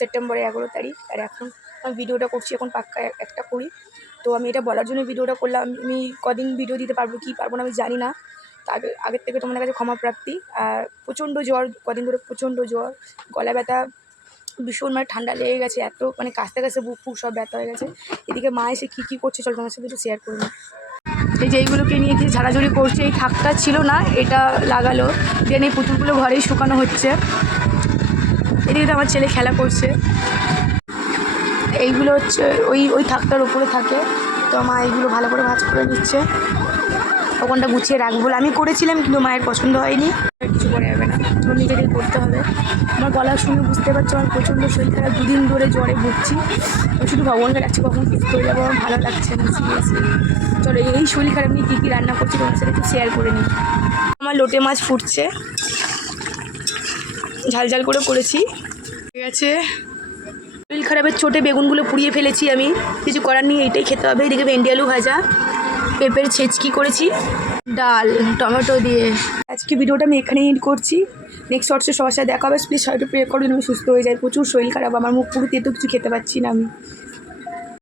সেপ্টেম্বরে এগারো তারিখ, আর এখন আমি ভিডিওটা করছি, এখন পাক্কা একটা করি। তো আমি এটা বলার জন্য ভিডিওটা করলাম, আমি কদিন ভিডিও দিতে পারব, কি পারব না আমি জানি না। আগে, আগের থেকে তোমাদের কাছে ক্ষমা প্রাপ্তি। আর প্রচণ্ড জ্বর, কদিন ধরে প্রচণ্ড জ্বর, গলা ব্যথা, ভীষণ মানে ঠান্ডা লেগে গেছে, এত মানে কাছতে কাছতে বুক ফুক সব ব্যথা হয়ে গেছে। এদিকে মা এসে কী কী করছে চল তোমার সাথে একটু শেয়ার করব এই যে এইগুলোকে নিয়ে কি ঝাড়াঝড়ি করছে, এই থাকটা ছিল না, এটা লাগালো। দেন এই পুতুলগুলো ঘরেই শুকানো হচ্ছে। এদিকে তো আমার ছেলে খেলা করছে। এইগুলো হচ্ছে ওই ওই থাকটার উপরে থাকে। তো মা এইগুলো ভালো করে ভাজ করে নিচ্ছে। ওখানটা গুছিয়ে রাখব আমি করেছিলাম, কিন্তু মায়ের পছন্দ হয়নি। কিছু করা যাবে না। তোমার নিজেদের করতে হবে। আমার গলা শুনে বুঝতে পারছ, আমার প্রচণ্ড শরীর খারাপ। দুদিন ধরে জ্বরে ভুগছি। শুধু ভগবানকে ডাকছি কখন সুস্থ হয়ে যাব, আমার ভালো লাগছে না সিরিয়াসলি চলো, এই শরীর খারাপ নিয়ে কী কী রান্না করছি তোমার সাথে একটু শেয়ার করে নিই। আমার লোটে মাছ ফুটছে। ঝাল ঝাল করে করেছি। আছে শরীর খারাপের ছোটে বেগুনগুলো পুড়িয়ে ফেলেছি আমি। কিছু করার নেই এটাই খেতে হবে। এদিকে ভেন্ডি আলু ভাজা, পেঁপের ছেচকি করেছি, ডাল, টমেটো দিয়ে। আজকে ভিডিওটা আমি এখানেই এড করছি। নেক্সট শর্টসে সবার সাথে দেখা হবে। প্লিজ সবাই প্রে করুন আমি সুস্থ হয়ে যাই। প্রচুর শরীর খারাপ, আমার মুখ পুরো তেতো কিছু খেতে পাচ্ছি না আমি।